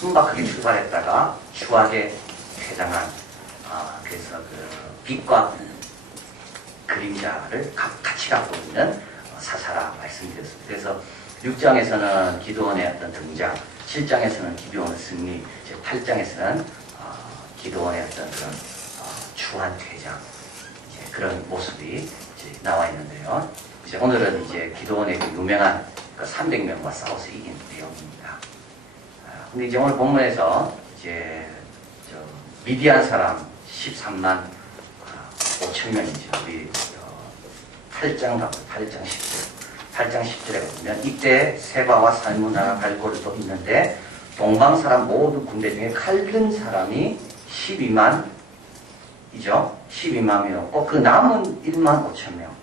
순박하게 출발했다가 추하게 퇴장한, 그래서 그 빛과 그림자를 같이 갖고 있는 사사라 말씀드렸습니다. 그래서 6장에서는 기드온의 어떤 등장, 7장에서는 기드온의 승리, 8장에서는 기드온의 어떤 그런 추한 퇴장, 이제 그런 모습이 이제 나와 있는데요. 이제 오늘은 이제 기드온의 그 유명한 그 300명과 싸워서 이긴 내용입니다. 근데 이제 오늘 본문에서 이제 미디안 사람 13만 5천 명이죠. 우리 8장 10절. 8장 10절에 보면 이때 세바와 살무나라 갈고리도 있는데 동방 사람 모두 군대 중에 칼든 사람이 12만이죠. 12만이었고 그 남은 1만 5천 명.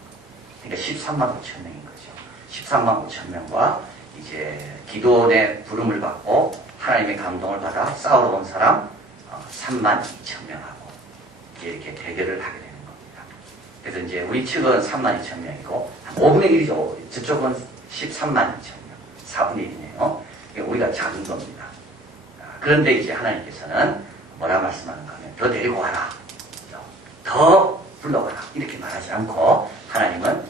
그러니까 13만 5천 명인 거죠. 13만 5천 명과 이제 기도원의 부름을 받고 하나님의 감동을 받아 싸우러 온 사람 3만 2천 명하고 이렇게 대결을 하게 됩니다. 그래서 이제 우리 측은 3만 2천 명이고 5분의 1이죠. 저쪽은 13만 2천 명. 4분의 1이네요. 우리가 작은 겁니다. 그런데 이제 하나님께서는 뭐라 말씀하는가 하면 더 데리고 와라. 더 불러와라. 이렇게 말하지 않고 하나님은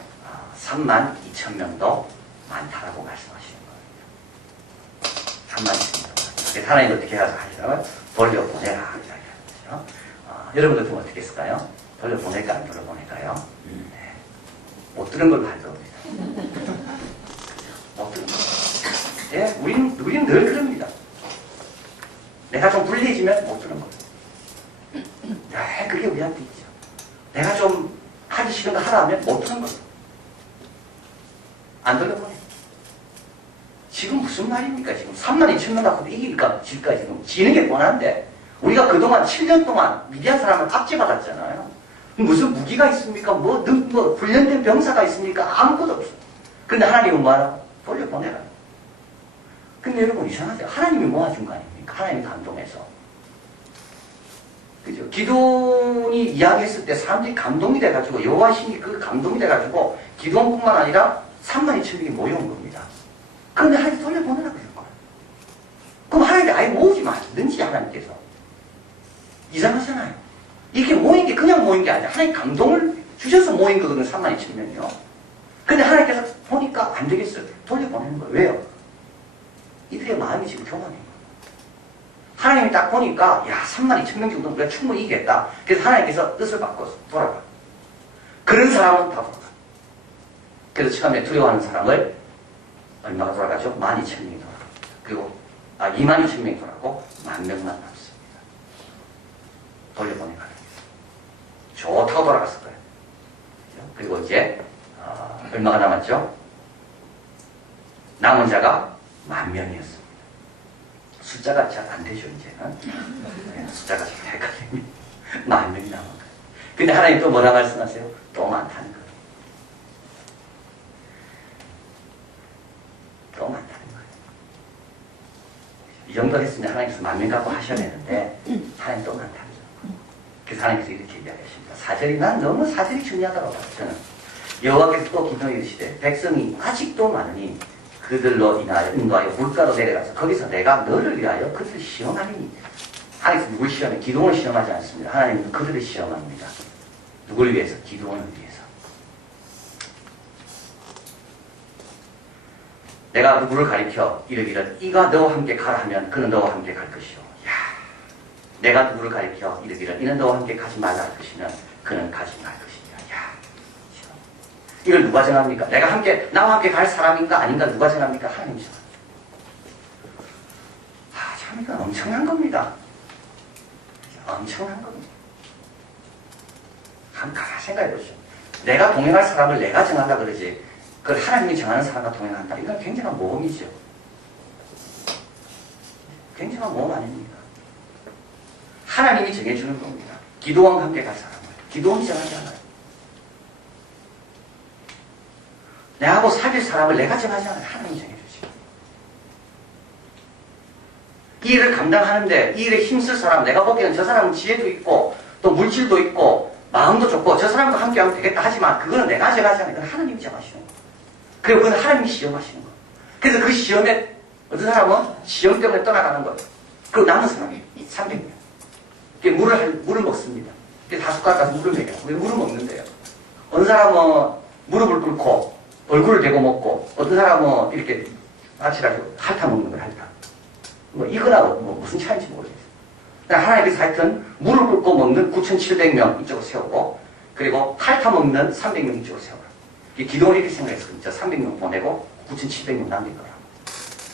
3만 2천 명도 많다라고 말씀하시는 겁니다. 3만 2천 명도 많다. 그래서 하나님 어떻게 하시냐면 돌려보내라. 이야기하는 거죠. 여러분 같으면 어떻게 했을까요? 돌려보낼까 안 돌려보낼까요? 네. 못 들은 걸 발표합니다. 못 들은 걸. 네, 우리는 늘 그럽니다. 내가 좀 불리해지면 못 들은 거예요. 네, 그게 우리한테 있죠. 내가 좀 하기 싫은 거 하라면 못 들은 거예요. 안 돌려보내요. 지금 무슨 말입니까? 지금 3만 2천 명 갖고 이길까 질까 지금 지는 게 뻔한데 우리가 그동안 7년 동안 미디안 사람을 압제받았잖아요. 무슨 무기가 있습니까? 뭐 훈련된 병사가 있습니까? 아무것도 없어. 근데 하나님은 뭐하라고? 돌려보내라. 근데 여러분 이상하세요. 하나님이 모아준 거 아닙니까? 하나님이 감동해서. 그죠? 기도원이 이야기했을 때 사람들이 감동이 돼가지고 여호와 신이 그 감동이 돼가지고 기도원뿐만 아니라 3만 2천 명이 모여온 겁니다. 그런데 하나님 돌려보내라 그럴 거예요. 그럼 하나님이 아예 모으지 말든지 하나님께서. 이상하잖아요. 이렇게 모인 게 그냥 모인 게 아니라 하나님 감동을 주셔서 모인 거거든요. 3만 2천 명이요. 근데 하나님께서 보니까 안 되겠어요. 돌려보내는 거예요. 왜요? 이들의 마음이 지금 교만인 거예요. 하나님이 딱 보니까 야 3만 2천 명 정도는 우리가 충분히 이기겠다. 그래서 하나님께서 뜻을 바꿔서 돌아가. 그런 사람은 다 돌아가. 그래서 처음에 두려워하는 사람을 얼마가 돌아가죠? 12,000명이 돌아갑니다. 그리고 22,000명이 돌아가고 10,000명만 남습니다. 돌려보내가 좋다고 돌아갔을 거예요. 그리고 이제 얼마가 남았죠? 남은 자가 10,000명이었습니다. 숫자가 잘 안 되죠 이제는. 네, 숫자가 잘 헷갈립니다. 10,000명이 남은 거예요. 근데 하나님 또 뭐라 말씀하세요? 또 많다는 거예요. 또 많다는 거예요. 이 정도 했으면 하나님께서 10,000명 갖고 하셔야 되는데 하나님 또 많다는 거예요. 그래서 하나님께서 이렇게 이야기하십니다. 사절이 난 너무 사절이 중요하다고 봐요. 저는 여호와께서 또 기도해 이르시되 백성이 아직도 많으니 그들로 인하여 인도하여 물가로 내려가서 거기서 내가 너를 위하여 그들을 시험하리니. 하나님께서 누굴 시험해? 기도원을 시험하지 않습니다. 하나님은 그들을 시험합니다. 누굴 위해서? 기도원을 위해서. 내가 누구를 가리켜 이르기를 이가 너와 함께 가라 하면 그는 너와 함께 갈 것이요. 내가 누구를 가리켜 이르기를 이는 너와 함께 가지 말라 할 것이면 그는 가지 말 것이냐. 야, 이걸 누가 정합니까? 나와 함께 갈 사람인가 아닌가 누가 정합니까? 하나님이 정합니다. 참 이건 엄청난 겁니다. 엄청난 겁니다. 한번 생각해 보시죠. 내가 동행할 사람을 내가 정한다 그러지. 그걸 하나님이 정하는 사람과 동행한다. 이건 굉장한 모험이죠. 굉장한 모험 아닙니까? 하나님이 정해주는 겁니다. 기도원과 함께 갈 사람을. 기도원이 정하지 않아요. 내하고 사귈 사람을 내가 정하지 않아요. 하나님이 정해주지. 이 일을 감당하는데 이 일에 힘쓸 사람, 내가 보기에는 저 사람은 지혜도 있고 또 물질도 있고 마음도 좋고 저 사람과 함께 하면 되겠다 하지만 그거는 내가 정하지 않아요. 그건 하나님이 정하시는 거예요. 그리고 그건 하나님이 시험하시는 거예요. 그래서 그 시험에 어떤 사람은 시험 때문에 떠나가는 거예요. 그 남은 사람이 300명. 물을 먹습니다. 다숟가락 가서 물을 먹여요. 왜 물을 먹는데요? 어느 사람은 무릎을 꿇고 얼굴을 대고 먹고, 어떤 사람은 이렇게 아치라고 핥아 먹는 걸 핥아. 뭐 이거나 뭐 무슨 차이인지 모르겠어요. 하나님께서 하여튼 물을 꿇고 먹는 9,700명 이쪽으로 세우고, 그리고 핥아 먹는 300명 이쪽으로 세우라. 기도를 이렇게 생각했어요. 저 300명 보내고 9,700명 남길 거라고.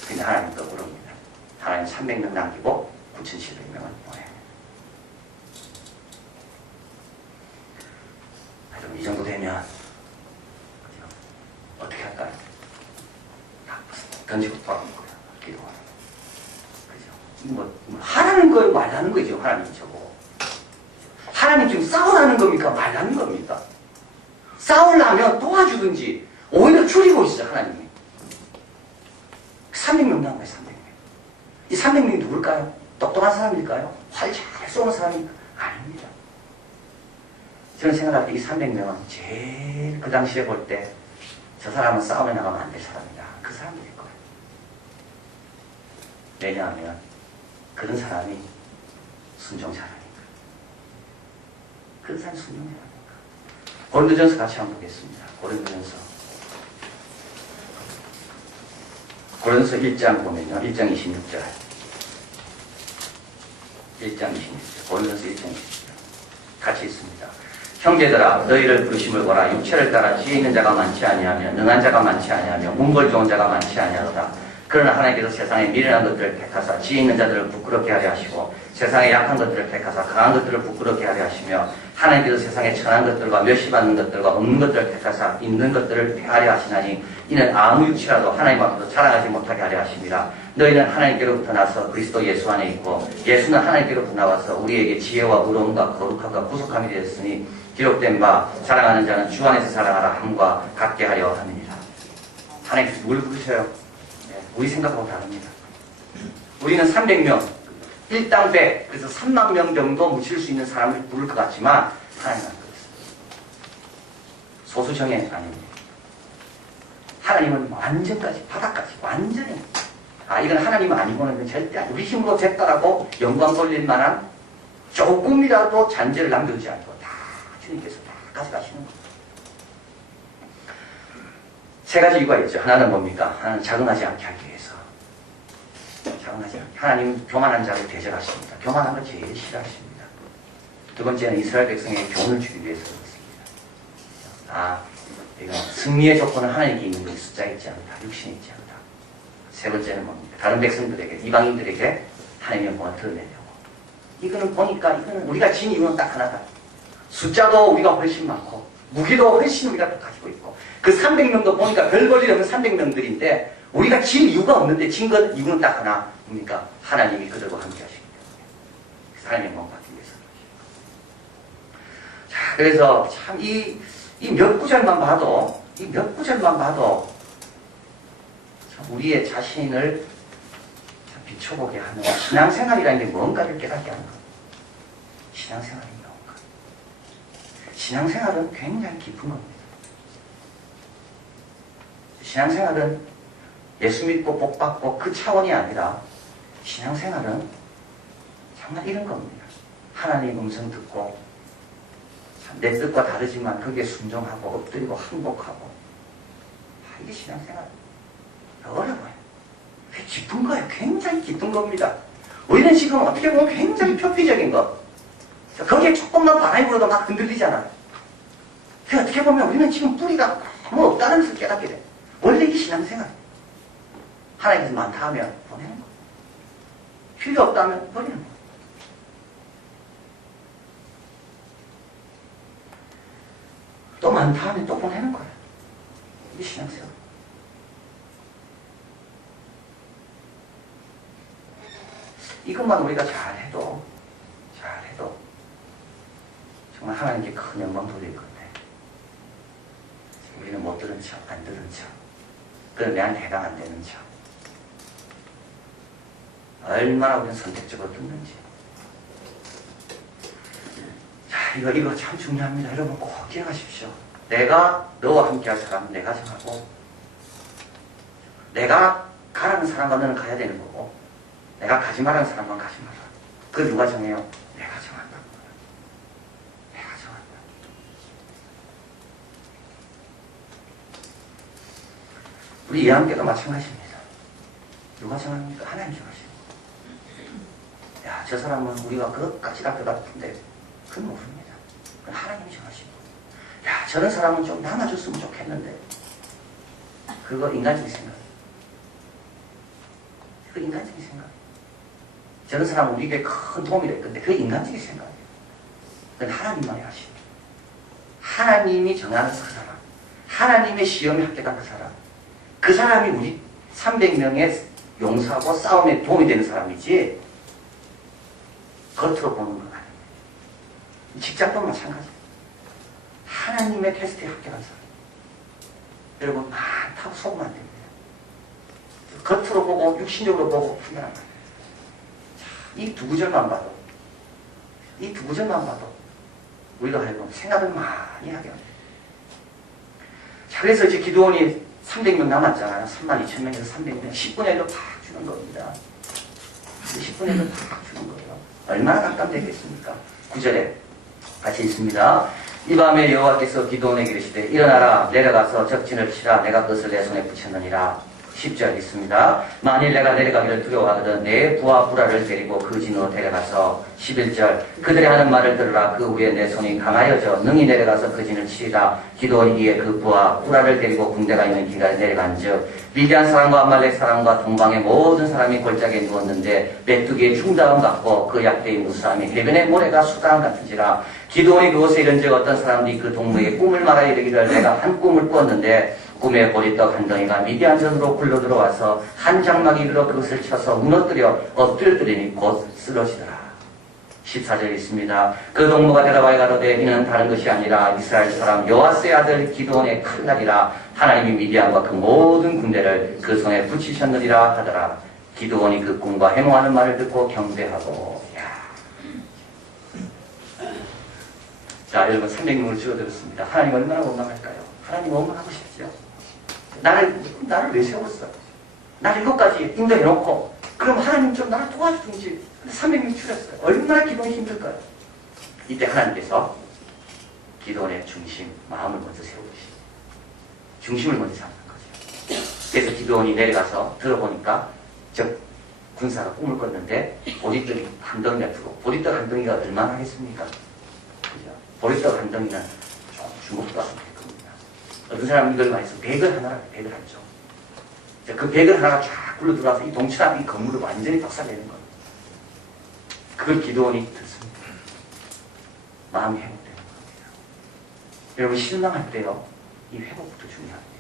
근데 하나님 또 그럽니다. 하나님 300명 남기고 9,700명을 보내요. 그럼 이 정도 되면 어떻게 할까요? 던지고 돌아오는 거예요. 기도하는 거예요. 그죠? 하라는 거예요? 말라는 거죠? 하나님 저거. 하나님 지금 싸우라는 겁니까? 말라는 겁니까? 싸우려면 도와주든지 오히려 줄이고 있어요, 하나님이. 300명 나온 거예요, 300명. 이 300명이 누굴까요? 똑똑한 사람일까요? 활 잘 쏘는 사람이 아닙니다. 저는 생각할 때 이 300명은 제일 그 당시에 볼 때 저 사람은 싸움에 나가면 안 될 사람이다. 그 사람들일 거예요. 왜냐하면 그런 사람이 순종자라니까. 그런 사람이 순종자라니까. 고린도전서 같이 한번 보겠습니다. 고린도전서 1장 보면요. 1장 26절. 1장 26절. 고린도전서 1장 26절. 같이 있습니다. 형제들아 너희를 부르심을 보라. 육체를 따라 지혜 있는 자가 많지 아니하며 능한 자가 많지 아니하며 문벌 좋은 자가 많지 아니하도다. 그러나 하나님께서 세상에 미련한 것들을 택하사 지혜 있는 자들을 부끄럽게 하려 하시고 세상에 약한 것들을 택하사 강한 것들을 부끄럽게 하려 하시며 하나님께서 세상에 천한 것들과 멸시받는 것들과 없는 것들을 택하사 있는 것들을 폐하려 하시나니 이는 아무 육체라도 하나님 앞에서 자랑하지 못하게 하려 하심이라. 너희는 하나님께로부터 나서 그리스도 예수 안에 있고 예수는 하나님께로부터 나와서 우리에게 지혜와 의로움과 거룩함과 구속함이 되었으니 기록된 바 사랑하는 자는 주 안에서 사랑하라 함과 같게 하려 함이니라. 하나님께서 누굴 부르셔요? 우리 생각하고 다릅니다. 우리는 300명, 1당 100, 그래서 3만 명 정도 묻힐 수 있는 사람을 부를 것 같지만 하나님은 그렇습니다. 소수정예 아닙니다. 하나님은 완전까지, 바닥까지, 완전히. 이건 하나님은 아니고는 절대 아니고 우리 힘으로 됐다라고 영광 돌릴 만한 조금이라도 잔재를 남겨두지 않고 다 주님께서 다 가져가시는 겁니다. 세 가지 이유가 있죠. 하나는 뭡니까? 하나는 자긍하지 않게 하기 위해서. 자긍하지 않게. 하나님은 교만한 자를 대적하십니다. 교만한 걸 제일 싫어하십니다. 두 번째는 이스라엘 백성에게 교훈을 주기 위해서 그렇습니다. 이건 승리의 조건은 하나님께 있는 것이 숫자에 있지 않다. 육신에 있지 않다. 세 번째는 뭡니까? 다른 백성들에게, 이방인들에게 하나님의 영광을 드러내려고. 이거는 보니까 이거는 우리가 진 이유는 딱 하나다. 숫자도 우리가 훨씬 많고 무기도 훨씬 우리가 더 가지고 있고 그 300명도 보니까 별 볼일 없는 300명들인데 우리가 진 이유가 없는데 진 것 이유는 딱 하나 뭡니까? 하나님이 그들과 함께 하시기 때문에 하나님의 영광 받기 위해서. 자, 그래서 참 이 몇 구절만 봐도 참 우리의 자신을 참 비춰보게 하는 신앙생활이라는 게 뭔가를 깨닫게 하는 겁니다. 신앙생활이 뭔가. 신앙생활은 굉장히 깊은 겁니다. 신앙생활은 예수 믿고 복 받고 그 차원이 아니라 신앙생활은 정말 이런 겁니다. 하나님의 음성 듣고 내 뜻과 다르지만 거기에 순종하고 엎드리고 항복하고 이게 신앙생활 어려워요. 그게 깊은 거예요. 굉장히 깊은 겁니다. 우리는 지금 어떻게 보면 굉장히 표피적인 거 거기에 조금만 바람이 불어도 막 흔들리잖아요. 그 어떻게 보면 우리는 지금 뿌리가 너무 없다는 것을 깨닫게 돼. 원래 이게 신앙생활이에요. 하나님께서 많다 하면 보내는 거예요. 필요 없다면 버리는 거예요. 또 많다 하면 또 보내는 거예요. 이게 신앙생활. 이것만 우리가 잘해도 정말 하나님께 큰 영광 돌릴 건데 우리는 못 들은 척, 안 들은 척, 그건 내한테 해당 안 되는 척. 얼마나 우리는 선택적으로 듣는지. 자, 이거 참 중요합니다. 여러분 꼭 기억하십시오. 내가 너와 함께 할 사람은 내가 정하고 내가 가라는 사람과 너는 가야 되는 거고 내가 가지 말라는 사람만 가지 마라. 그걸 누가 정해요? 내가 정한다. 내가 정한다. 우리 예언께도 마찬가지입니다. 누가 정합니까? 하나님 정하시고. 야, 저 사람은 우리가 그것까지 갈 것 같은데 그건 모릅니다. 그건 하나님이 정하시고. 야, 저런 사람은 좀 남아줬으면 좋겠는데 그거 인간적인 생각이에요. 그 인간적인 생각. 저런 사람은 우리에게 큰 도움이 될 건데 그게 인간적인 생각이에요. 그건 하나님만이 하시고. 하나님이 정하는 그 사람. 하나님의 시험에 합격한 그 사람. 그 사람이 우리 300명의 용서하고 싸움에 도움이 되는 사람이지 겉으로 보는 건 아닙니다. 직장도 마찬가지예요. 하나님의 테스트에 합격한 사람. 여러분 많다고 속으면 안 됩니다. 겉으로 보고 육신적으로 보고 판단하면 안 돼요. 이 두 구절만 봐도 우리가 하여금 생각을 많이 하게 합니다. 자, 그래서 이제 기드온이 300명 남았잖아요. 32,000명에서 300명 10분의 1로 팍 주는 겁니다. 10분의 1로 팍 주는 거예요. 얼마나 깜깜되겠습니까? 9절에 같이 있습니다. 이 밤에 여호와께서 기드온에게 이르시되 일어나라 내려가서 적진을 치라 내가 그것을 내 손에 붙였느니라. 10절 있습니다. 만일 내가 내려가기를 두려워하거든 내 부하 부라를 데리고 그 진으로 데려가서 11절 그들이 하는 말을 들으라. 그 후에 내 손이 강하여져 능히 내려가서 그 진을 치리라. 기드온이 이에 그 부하 부라를 데리고 군대가 있는 길가에 내려간즉 미디안 사람과 아말렉 사람과 동방의 모든 사람이 골짜기에 누웠는데 메뚜기의 중다음 같고 그 약대의 무수함이 해변의 모래가 수다람 같은지라. 기드온이 그곳에 이른즉 어떤 사람들이 그 동무에게 꿈을 말하여 이르기를 내가 한 꿈을 꾸었는데 꿈에 보리떡 한 덩이가 미디안전으로 굴러 들어와서 한 장막이 이르러 그것을 쳐서 무너뜨려 엎드려뜨리니 곧 쓰러지더라. 14절 있습니다. 그 동무가 대답하여 가로되 이는 다른 것이 아니라 이스라엘 사람 요아스의 아들 기드온의 칼날이라. 하나님이 미디안과 그 모든 군대를 그 손에 붙이셨느니라 하더라. 기드온이 그 꿈과 해몽하는 말을 듣고 경배하고. 자, 여러분 300명을 줄어들었습니다. 하나님 얼마나 원망할까요? 하나님 원망하고 싶죠. 나를 왜 세웠어? 나를 이것까지 인도해놓고 그럼 하나님 좀 나를 도와주든지. 300명 줄였어요. 얼마나 기도하기 힘들까요? 이때 하나님께서 기도원의 중심, 마음을 먼저 세우시고 중심을 먼저 잡는 거죠. 그래서 기도원이 내려가서 들어보니까 군사가 꿈을 꿨는데 보리떡이 한 덩이가 두고 보리떡 한 덩이가 얼마나 하겠습니까? 그죠? 보리떡 한 덩이는 좀 주먹도 안 될 겁니다. 어떤 사람은 이걸 많이 해서 백을 하나라, 백을 한 쪽. 그 백을 하나가 쫙 굴러 들어와서 이 동치랑 이 건물을 완전히 박살내는 거예요. 그걸 기도원이 듣습니다. 마음이 회복되는 겁니다. 여러분 실망할 때요, 이 회복부터 중요합니다.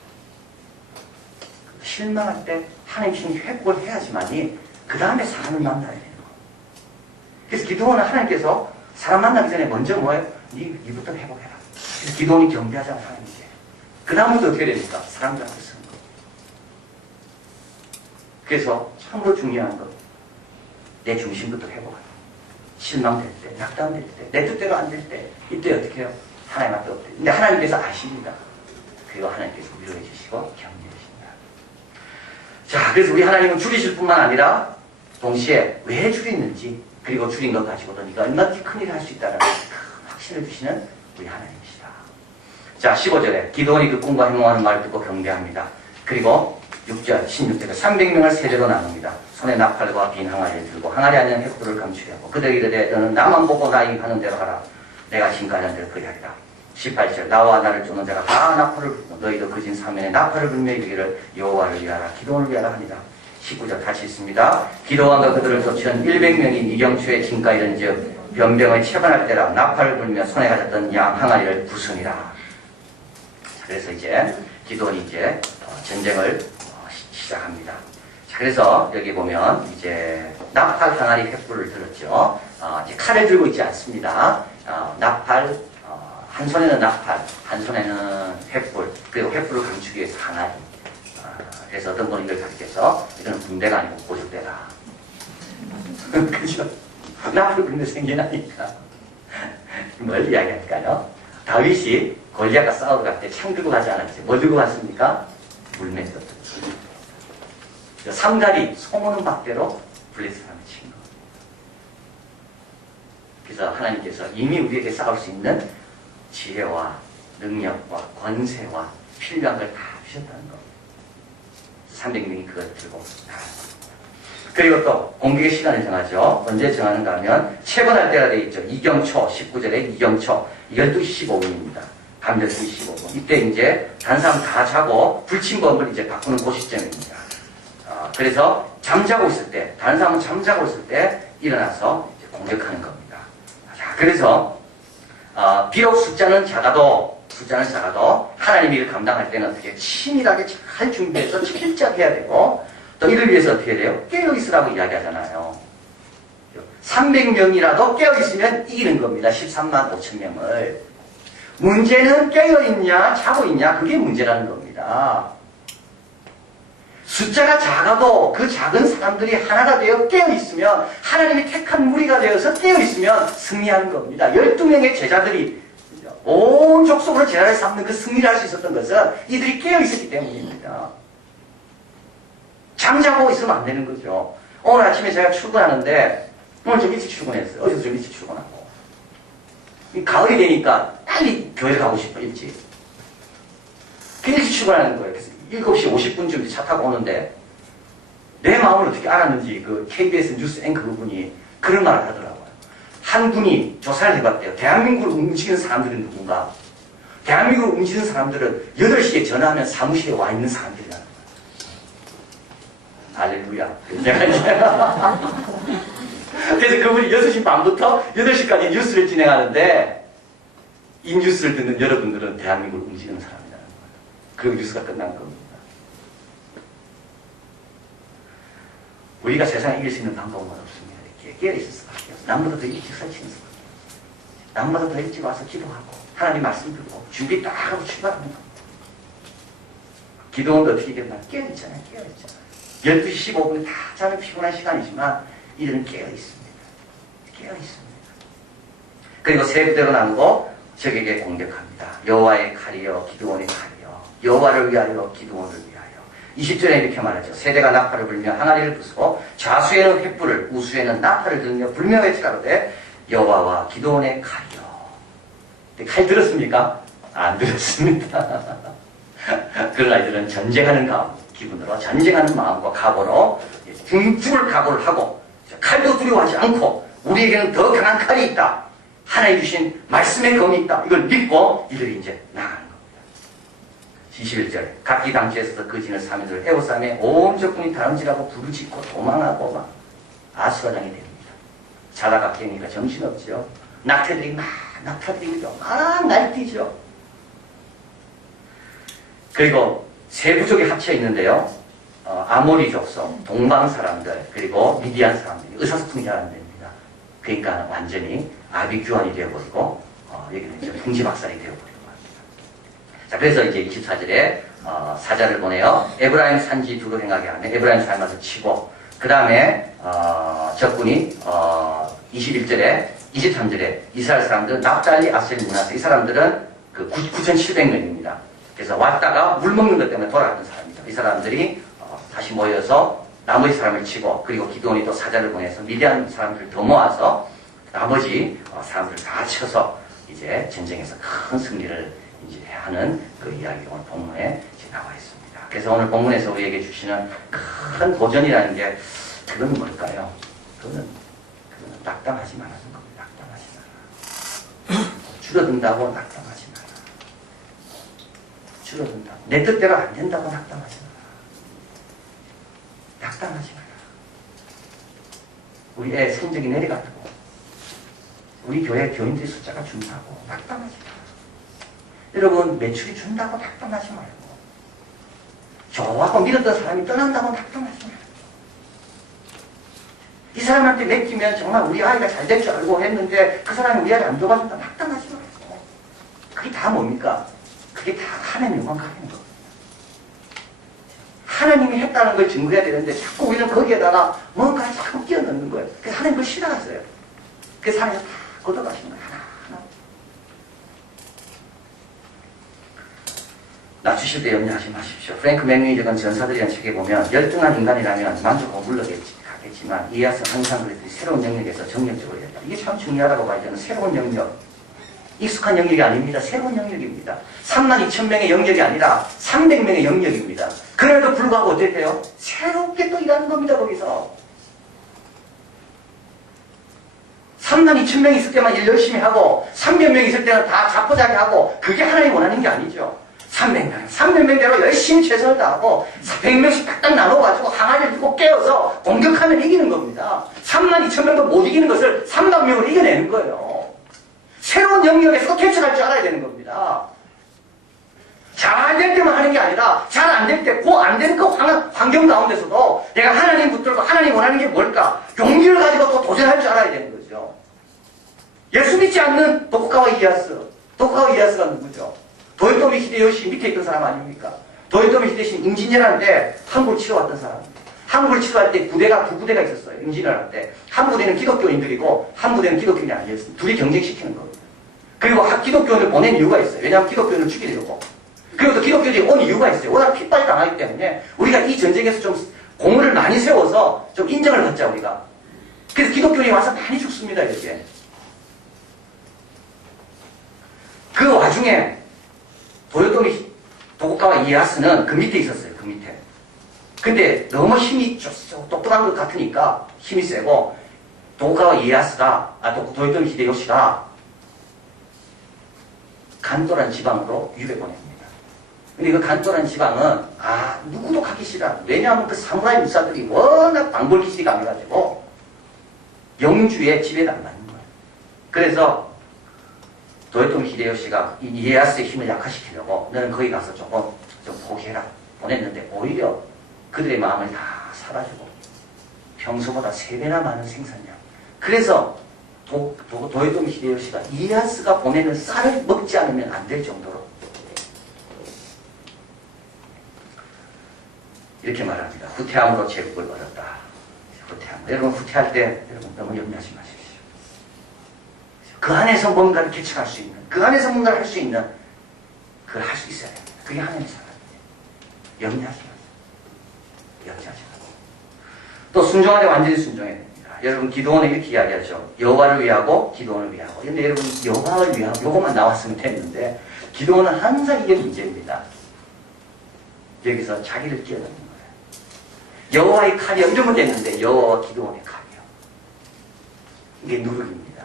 실망할 때 하나님이 회복을 해야지만이 그 다음에 사람을 만나야 되는 거예요. 그래서 기도원은 하나님께서 사람 만나기 전에 먼저 뭐예요? 니부터 회복해라. 그래서 기도원이 경배하잖아요, 하나님께. 그 다음부터 어떻게 됩니까? 사람들한테 쓰는 거예요. 그래서 참으로 중요한 건 내 중심부터 회복하라. 실망될 때, 낙담될 때, 내 뜻대로 안 될 때, 이때 어떻게 해요? 하나님 앞에 엎드려. 근데 하나님께서 아십니다. 그리고 하나님께서 위로해 주시고 격려해 주십니다. 자, 그래서 우리 하나님은 줄이실 뿐만 아니라 동시에 왜 줄이는지, 그리고 줄인 것 가지고도 네가 얼마나 큰 일을 할 수 있다는 큰 확신을 주시는 우리 하나님이시다. 자, 15절에 기드온이 그 꿈과 해몽하는 말을 듣고 경배합니다. 그리고 6절, 16절에 300명을 세대로 나눕니다. 손에 나팔과 빈 항아리를 들고 항아리 안에는 횃불을 감추게 하고 그들이 이르되 너는 나만 보고 나이 하는 대로 하라. 내가 진가하는 대로 그리하리라. 18절 나와 나를 쫓는 자가 다 나팔을 불고 너희도 그 진 사면에 나팔을 불며 이르기를 여호와를 위하라 기도원을 위하라 하니라. 19절 다시 있습니다. 기도원과 그들을 쫓은 100명이 이경초에 진가 이른즉 변병을 채반할 때라 나팔을 불며 손에 가졌던 양 항아리를 부수니라. 그래서 이제 기도원이 이제 전쟁을 시작합니다. 자, 그래서 여기 보면 이제 나팔 항아리 횃불을 들었죠. 이제 칼을 들고 있지 않습니다. 나팔, 한 손에는 나팔, 한 손에는 횃불, 그리고 횃불을 감추기 위해서 항아리. 그래서 어떤 분은 이걸 가르쳐서 이거는 군대가 아니고 고속대다. 그죠? 나팔을 불면 생겨나니까. 뭘 이야기할까요? 다윗이 골리앗과 싸우러 갈 때 창 들고 가지 않았지. 뭐 들고 갔습니까? 물맷돌. 삼다리 소모는 박대로 블레셋함을 친 겁니다. 그래서 하나님께서 이미 우리에게 쌓을 수 있는 지혜와 능력과 권세와 필요한 걸 다 주셨다는 겁니다. 300명이 그걸 들고 나갔습니다. 그리고 또 공격의 시간을 정하죠. 언제 정하는가 하면 채권할 때가 되어 있죠. 이경초 19절에 이경초 12시 15분입니다. 밤 12시 15분. 이때 이제 다른 사람 다 자고 불침범을 이제 바꾸는 그 시점입니다. 그래서 잠자고 있을 때, 다른 사람은 잠자고 있을 때 일어나서 이제 공격하는 겁니다. 자, 그래서 비록 숫자는 작아도 하나님이 이를 감당할 때는 어떻게 치밀하게 잘 준비해서 철저해야 되고, 또 이를 위해서 어떻게 돼요? 깨어있으라고 이야기하잖아요. 300명이라도 깨어있으면 이기는 겁니다. 13만 5천 명을. 문제는 깨어있냐 자고 있냐, 그게 문제라는 겁니다. 숫자가 작아도 그 작은 사람들이 하나가 되어 깨어있으면, 하나님이 택한 무리가 되어서 깨어있으면 승리하는 겁니다. 12명의 제자들이 온 족속으로 제자를 삼는 그 승리를 할 수 있었던 것은 이들이 깨어있었기 때문입니다. 잠자고 있으면 안 되는 거죠. 오늘 아침에 제가 출근하는데, 오늘 좀 일찍 출근했어요. 어제도 좀 일찍 출근하고. 가을이 되니까 빨리 교회 가고 싶어, 일찍. 일찍 출근하는 거예요. 그래서 7시 50분쯤 차 타고 오는데, 내 마음을 어떻게 알았는지 그 KBS 뉴스 앵커 그분이 그런 말을 하더라고요. 한 분이 조사를 해봤대요. 대한민국을 움직이는 사람들은 누군가? 대한민국을 움직이는 사람들은 8시에 전화하면 사무실에 와 있는 사람들이라는 거예요. 할렐루야. 그래서 그분이 6시 반부터 8시까지 뉴스를 진행하는데, 이 뉴스를 듣는 여러분들은 대한민국을 움직이는 사람이라는 거예요. 그리고 뉴스가 끝난 겁니다. 우리가 세상에 이길 수 있는 방법은 없습니다. 이렇게 깨어있을 수밖에 없어요. 남보다 더 일찍 설치는 수밖에 없어요. 남보다 더 일찍 와서 기도하고, 하나님 말씀 듣고, 준비 딱 하고 출발하는 겁니다. 기도원도 어떻게 이겼나? 깨어있잖아요. 깨어있잖아요. 12시 15분에 다 자면 피곤한 시간이지만 이들은 깨어있습니다. 깨어있습니다. 그리고 세 부대로 나누고 적에게 공격합니다. 여호와의 칼이여 기드온의 칼이여, 여호와를 위하여 기드온을 위하여. 20절에 이렇게 말하죠. 세대가 나팔을 불며 항아리를 부수고 좌수에는 횃불을, 우수에는 나팔을 들며 불며 외치가로되 여호와와 기드온의 칼이여. 칼 들었습니까? 안 들었습니다. 그러나 이들은 전쟁하는 기분으로, 전쟁하는 마음과 각오로 죽을 각오를 하고, 칼도 두려워하지 않고, 우리에게는 더 강한 칼이 있다, 하나님 주신 말씀의 검이 있다, 이걸 믿고 이들이 이제 나가는 겁니다. 21절 각기 당지에서 그 진을 사면을 에워싸매 온 적군이 다름질하고 부르짖고 도망하고 막 아수라장이 됩니다. 자다가 깨니까 정신없죠. 낙태들이 막 날뛰죠. 그리고 세 부족이 합쳐 있는데요. 아모리 족속, 동방 사람들, 그리고 미디안 사람들이 의사소통이 잘 안 됩니다. 그러니까 완전히 아비규환이 되어버리고, 여기는 이제 풍지박산이 되어버리고 합니다. 자, 그래서 이제 24절에 사자를 보내요. 에브라임 산지 두루 행하게 하면 에브라임 삶아서 치고, 그 다음에 적군이 21절에 23절에 이스라엘 사람들은 납달리, 아셀, 므낫세, 이 사람들은 그 9,700명입니다. 그래서 왔다가 물 먹는 것 때문에 돌아갔던 사람입니다. 이 사람들이 다시 모여서 나머지 사람을 치고, 그리고 기드온이 또 사자를 보내서 미디안 사람들을 더 모아서 나머지 사람들을 다 쳐서 이제 전쟁에서 큰 승리를 이제 하는 그 이야기가 오늘 본문에 이제 나와 있습니다. 그래서 오늘 본문에서 우리에게 주시는 큰 도전이라는 게 그건 뭘까요? 그거는 낙담하지 말라는 겁니다. 낙담하지 마라. 줄어든다고 낙담하지 마라. 줄어든다. 내 뜻대로 안 된다고 낙담하지 마라. 낙담하지 마라. 우리 애 성적이 내려가고, 우리 교회 교인들의 숫자가 준다고 낙담하지 마라. 여러분 매출이 준다고 낙담하지 말고, 좋아하고 믿었던 사람이 떠난다고 낙담하지 말고, 이 사람한테 맡기면 정말 우리 아이가 잘 될 줄 알고 했는데 그 사람이 우리 아이를 안 도와준다 낙담하지 말고. 그게 다 뭡니까? 그게 다 하나님의 영광 가는 겁니다. 하나님이 했다는 걸 증거해야 되는데 자꾸 우리는 거기에다가 뭔가 자꾸 끼워넣는 거예요. 그래서 하나님 그걸 싫어하세요. 그래서 하나님 다 걷어가시는 거예요. 하나하나. 낮추실 때 염려하지 마십시오. 프랭크 맥윈이 적은 전사들이라는 책에 보면 열등한 인간이라면 만족하고 물러가겠지만 이에야스는 항상 그랬더니 새로운 영역에서 정력적으로 해야 된다. 이게 참 중요하다고 봐야 되는 새로운 영역. 익숙한 영역이 아닙니다. 새로운 영역입니다. 32,000명의 영역이 아니라 300명의 영역입니다. 그래도 불구하고 어떻게 돼요? 새롭게 또 일하는 겁니다. 거기서 32,000명이 있을 때만 일 열심히 하고 300명 있을 때는 다 자포자기 하고 그게 하나님 원하는 게 아니죠. 300명대로 열심히 최선을 다하고 100명씩 딱딱 나눠가지고 항아리를 들고 깨어서 공격하면 이기는 겁니다. 32,000명도 못 이기는 것을 3만 명으로 이겨내는 거예요. 새로운 영역에서 개척할 줄 알아야 되는 겁니다. 잘 될 때만 하는 게 아니라 잘 안 될 때, 그 안 되는 그 환경 가운데서도 내가 하나님 붙들고 하나님 원하는 게 뭘까? 용기를 가지고 또 도전할 줄 알아야 되는 거죠. 예수 믿지 않는 도쿠가와 이에야스. 도쿠가와 이에야스가 누구죠? 도요토미 히데요시 밑에 있던 사람 아닙니까? 도요토미 히데요시는 임진왜란때 한국을 치러왔던 사람입니다. 한국을 치러할 때 부대가 두 부대가 있었어요. 임진왜란 때. 한 부대는 기독교인들이고 한 부대는 기독교인이 아니었습니다. 둘이 경쟁시키는 겁니다. 그리고 기독교인을 보낸 이유가 있어요. 왜냐하면 기독교인을 죽이려고. 그리고 또 기독교인이 온 이유가 있어요. 워낙 핍박이 당하기 때문에 우리가 이 전쟁에서 좀 공을 많이 세워서 좀 인정을 받자 우리가. 그래서 기독교인이 와서 많이 죽습니다. 이렇게. 그 와중에 도요토미 도쿠가와 이에야스는 그 밑에 있었어요. 그 밑에. 근데 너무 힘이 똑똑한 것 같으니까 힘이 세고 도쿠가와 이에야스가 도요토미 히데요시가 간도란 지방으로 유배 보냅니다. 근데 그 간도란 지방은 누구도 가기 싫어. 왜냐하면 그 사무라이 무사들이 워낙 방불기질이 강해가지고 영주의 지배를 안 받는 거예요. 그래서 도요토미 히데요시가 이에야스의 힘을 약화시키려고 너는 거기 가서 조금 좀 포기해라 보냈는데 오히려 그들의 마음을 다 사가지고 평소보다 3배나 많은 생산량. 그래서 도요토미 히데요시가 이에야스가 보내는 쌀을 먹지 않으면 안 될 정도로 이렇게 말합니다. 후퇴함으로 제국을 얻었다. 후퇴함. 여러분 후퇴할 때 여러분 너무 염려하지 마십시오. 그 안에서 뭔가를 개척할 수 있는, 그 안에서 뭔가를 할 수 있는, 그걸 할 수 있어야 됩니다. 그게 하나님의 사랑입니다. 염려하지 마세요. 염려하지 마세요. 또 순종할 때 완전히 순종해야 됩니다. 여러분 기도원은 이렇게 이야기하죠. 여호와를 위하고 기도원을 위하고. 근데 여러분 여호와를 위하고 요것만 나왔으면 됐는데 기도원은 항상 이게 문제입니다. 여기서 자기를 끼어넣는 거예요. 여호와의 칼이요 이러면 됐는데 여호와와 기도원의 칼이요. 이게 누룩입니다.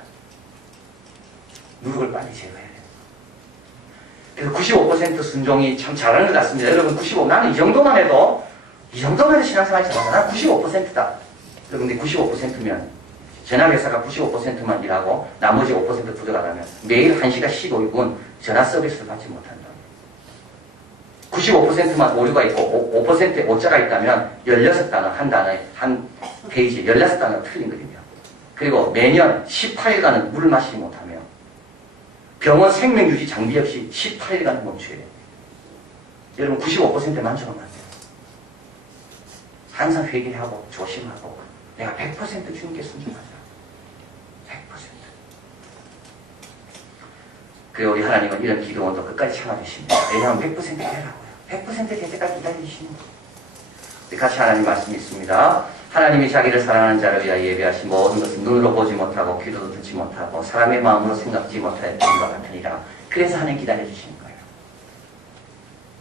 누룩을 빨리 제거해야 돼요. 그래서 95% 순종이 참 잘하는 것 같습니다. 여러분 95, 나는 이 정도만 해도 신앙생활이 잘한다. 나는 95%다. 그런데 95%면 전화회사가 95%만 일하고 나머지 5% 부족하다면 매일 1시간 15분 전화 서비스를 받지 못한다. 95%만 오류가 있고 5%에 오자가 있다면 16단어, 한 페이지에 16단어가 틀린 거거든요. 그리고 매년 18일간은 물을 마시지 못하며 병원 생명유지 장비 없이 18일간 멈춰야 돼요. 여러분 95%에 만족하면 안 돼요. 항상 회개하고 조심하고 내가 100% 주님께 순종하자. 100%. 그리고 우리 하나님은 이런 기도원도 끝까지 참아주십니다. 왜냐하면 100% 되라고요. 100% 될 때까지 기다리시는 거예요. 같이 하나님 말씀이 있습니다. 하나님이 자기를 사랑하는 자를 위하여 예배하신 모든 것은 눈으로 보지 못하고 귀로도 듣지 못하고 사람의 마음으로 생각지 못하였던 것 같으니라. 그래서 하나님 기다려주시는 거예요.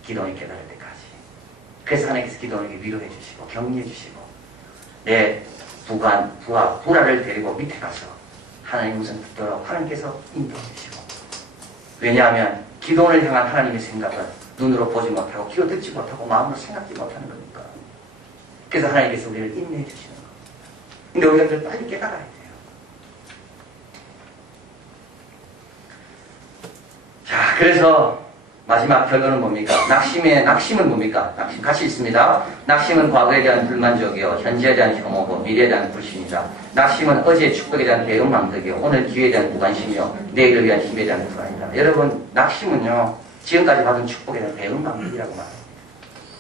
기도원이 깨달을 때까지. 그래서 하나님께서 기도원에게 위로해 주시고 격려해 주시고 내 부하를 데리고 밑에 가서 하나님 우선 듣도록 하나님께서 인도해 주시고 왜냐하면 기도원을 향한 하나님의 생각은 눈으로 보지 못하고 귀로 듣지 못하고 마음으로 생각지 못하는 거니까. 그래서 하나님께서 우리를 인내해 주시는 겁니다. 근데 우리가 그걸 빨리 깨달아야 돼요. 자, 그래서 마지막 결론은 뭡니까? 낙심은 뭡니까? 낙심 같이 있습니다. 낙심은 과거에 대한 불만족이요, 현재에 대한 혐오고, 미래에 대한 불신이다. 낙심은 어제의 축복에 대한 대응망덕이요, 오늘 기회에 대한 무관심이요, 내일을 위한 힘에 대한 불안이다. 여러분, 낙심은요, 지금까지 받은 축복에 대한 대응망덕이라고 말합니다.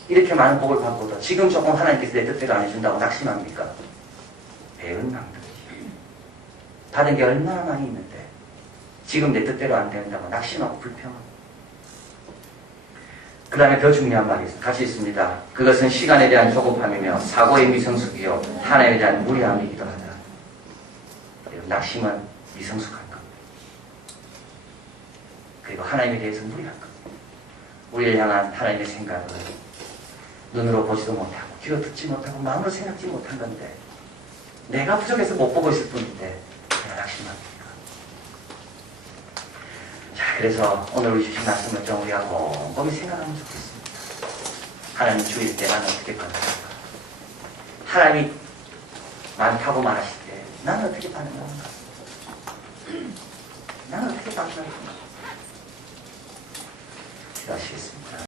이렇게 많은 복을 받고도 지금 조금 하나님께서 내 뜻대로 안 해준다고 낙심합니까? 대응망덕이죠. 받은 게 얼마나 많이 있는데 지금 내 뜻대로 안 된다고 낙심하고 불평하고. 그 다음에 더 중요한 말이 같이 있습니다. 그것은 시간에 대한 조급함이며 사고의 미성숙이요 하나님에 대한 무리함이기도 하다. 낙심은 미성숙한 겁니다. 그리고 하나님에 대해서 무리한 겁니다. 우리를 향한 하나님의 생각을 눈으로 보지도 못하고 귀로 듣지 못하고 마음으로 생각지 못한 건데 내가 부족해서 못 보고 있을 뿐인데 내가 낙심합니까? 자, 그래서 오늘 우리 주신 말씀을 좀 우리가 곰곰이 생각하면 좋겠습니다. 하나님 주일 때 나는 어떻게 반응할까? 하나님이 많다고 말하실 때 나는 어떻게 반응하는가? 나는 어떻게 반응할까? 기도하시겠습니다.